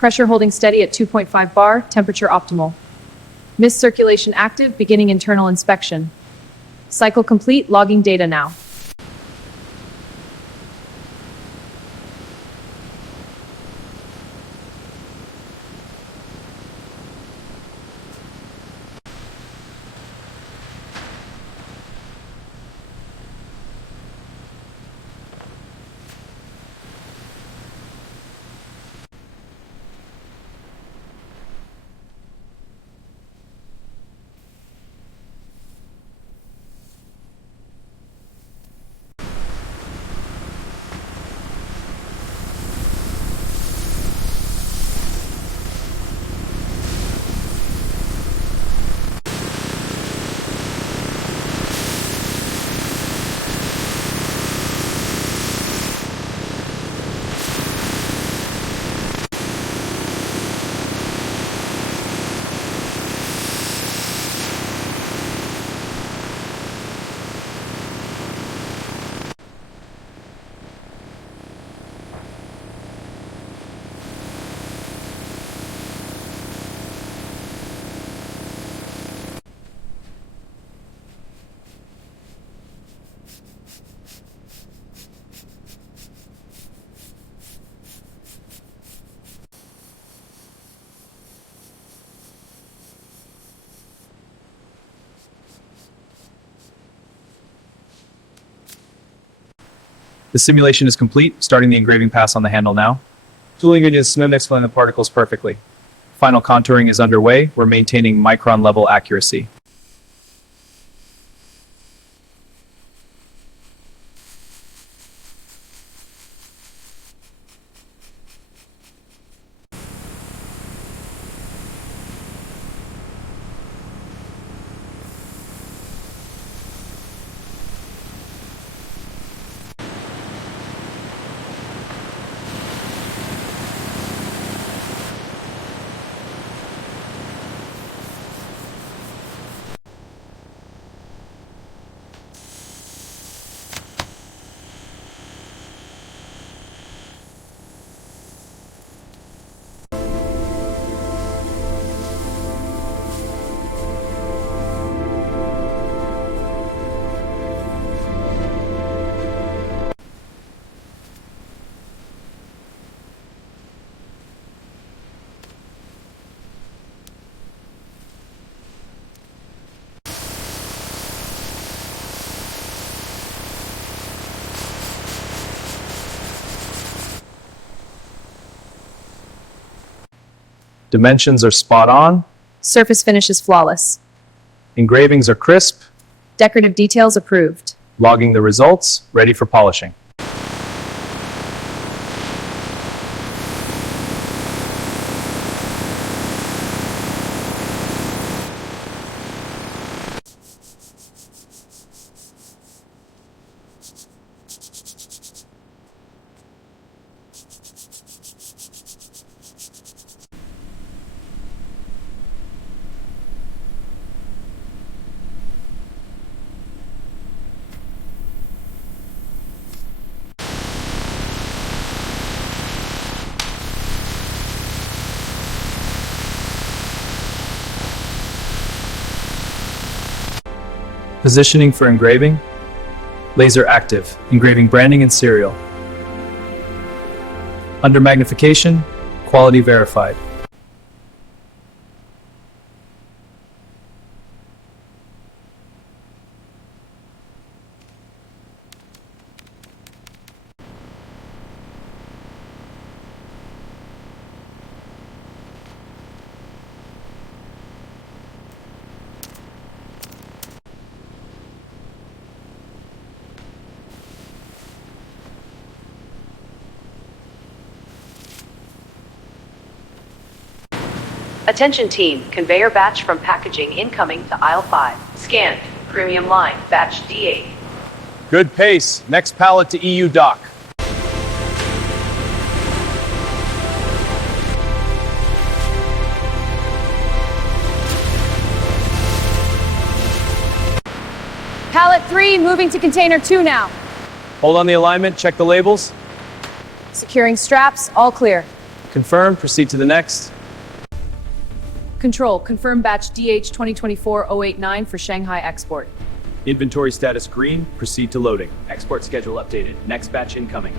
Pressure holding steady at 2.5 bar, temperature optimal. Mist circulation active, beginning internal inspection. Cycle complete, logging data now. The simulation is complete, starting the engraving pass on the handle now. Tooling is mixing the particles perfectly. Final contouring is underway. We're maintaining micron level accuracy. Dimensions are spot on. Surface finish is flawless. Engravings are crisp. Decorative details approved. Logging the results, ready for polishing. Positioning for engraving. Laser active, engraving branding and serial. Under magnification, quality verified. Attention team, conveyor batch from packaging incoming to aisle 5. Scanned, premium line, batch D8. Good pace. Next pallet to EU dock. Pallet 3 moving to container 2 now. Hold on the alignment, check the labels. Securing straps, all clear. Confirm, proceed to the next. Control, confirm batch DH 2024-089 for Shanghai export. Inventory status green, proceed to loading. Export schedule updated. Next batch incoming.